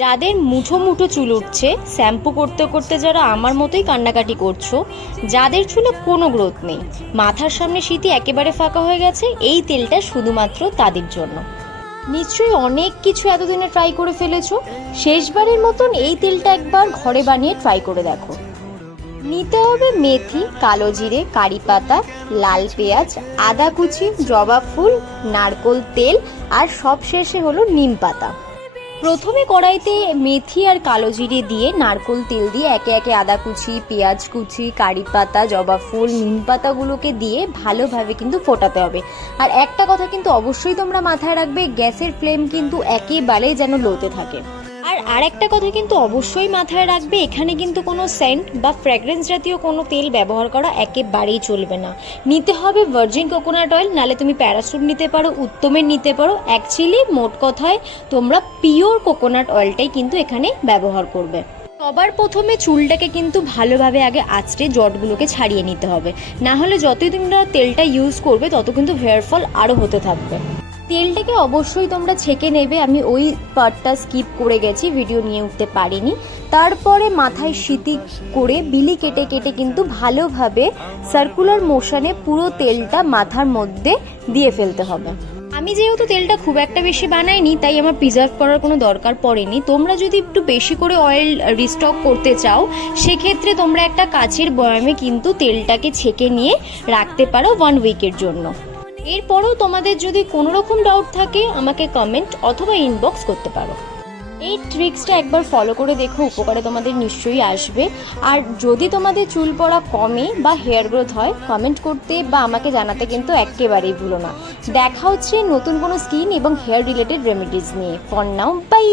যাদের মুঠো মুঠো চুল উঠছে, শ্যাম্পু করতে করতে যারা আমার মতোই কান্নাকাটি করছো, যাদের চুলে কোনো গ্রোথ নেই, মাথার সামনে সিঁথি একেবারে ফাঁকা হয়ে গেছে, এই তেলটা শুধুমাত্র তাদের জন্য। নিশ্চয়ই অনেক কিছু এতদিনে ট্রাই করে ফেলেছো, শেষবারের মতন এই তেলটা একবার ঘরে বানিয়ে ট্রাই করে দেখো। নিতে হবে মেথি, কালো জিরে, কারি পাতা, লাল পেঁয়াজ, আদা কুচি, জবা ফুল, নারকোল তেল আর সবশেষে হলো নিম পাতা। প্রথমে কড়াইতে মেথি আর কালো জিরে দিয়ে নারকোল তেল দিয়ে একে একে আদা কুচি, পেঁয়াজ কুচি, কারি পাতা, জবা ফুল, নিম পাতাগুলোকে দিয়ে ভালোভাবে কিন্তু ফোটাতে হবে। আর একটা কথা কিন্তু অবশ্যই তোমরা মাথায় রাখবে, গ্যাসের ফ্লেম কিন্তু একেবারে যেন লোতে থাকে। আর একটা কথা কিন্তু অবশ্যই মাথায় রাখবে, এখানে কিন্তু কোনো সেন্ট বা ফ্র্যাগ্রেন্স জাতীয় কোনো তেল ব্যবহার করা একেবারেই চলবে না। নিতে হবে ভার্জিন কোকোনাট অয়েল, নালে তুমি প্যারাসুট নিতে পারো, উত্তমের নিতে পারো। অ্যাকচুয়ালি মোট কথায় তোমরা পিওর কোকোনাট অয়েলটাই কিন্তু এখানে ব্যবহার করবে। সবার প্রথমে চুলটাকে কিন্তু ভালোভাবে আগে আঁচড়ে জটগুলোকে ছাড়িয়ে নিতে হবে, না হলে যতই তোমরা তেলটা ইউজ করবে তত কিন্তু হেয়ার ফল আরও হতে থাকবে। তেলটাকে অবশ্যই তোমরা ছেঁকে নেবে, আমি ওই পার্টটা স্কিপ করে গেছি, ভিডিও নিয়ে উঠতে পারিনি। তারপরে মাথায় সিঁথি করে বিলি কেটে কেটে কিন্তু ভালোভাবে সার্কুলার মোশনে পুরো তেলটা মাথার মধ্যে দিয়ে ফেলতে হবে। আমি যেহেতু তেলটা খুব একটা বেশি বানাইনি, তাই আমার প্রিজার্ভ করার কোনো দরকার পড়েনি। তোমরা যদি একটু বেশি করে অয়েল রিস্টক করতে চাও, সেক্ষেত্রে তোমরা একটা কাচের বয়ামে কিন্তু তেলটাকে ছেঁকে নিয়ে রাখতে পারো 1 উইকের জন্য। এরপরও তোমাদের যদি কোনো রকম ডাউট থাকে আমাকে কমেন্ট অথবা ইনবক্স করতে পারো। এই ট্রিক্সটা একবার ফলো করে দেখো, উপকারে তোমাদের নিশ্চয়ই আসবে। আর যদি তোমাদের চুল পড়া কমে বা হেয়ার গ্রোথ হয়, কমেন্ট করতে বা আমাকে জানাতে কিন্তু একেবারেই ভুলো না। দেখা হচ্ছে নতুন কোনো স্কিন এবং হেয়ার রিলেটেড রেমেডিজ নিয়ে। For now, by.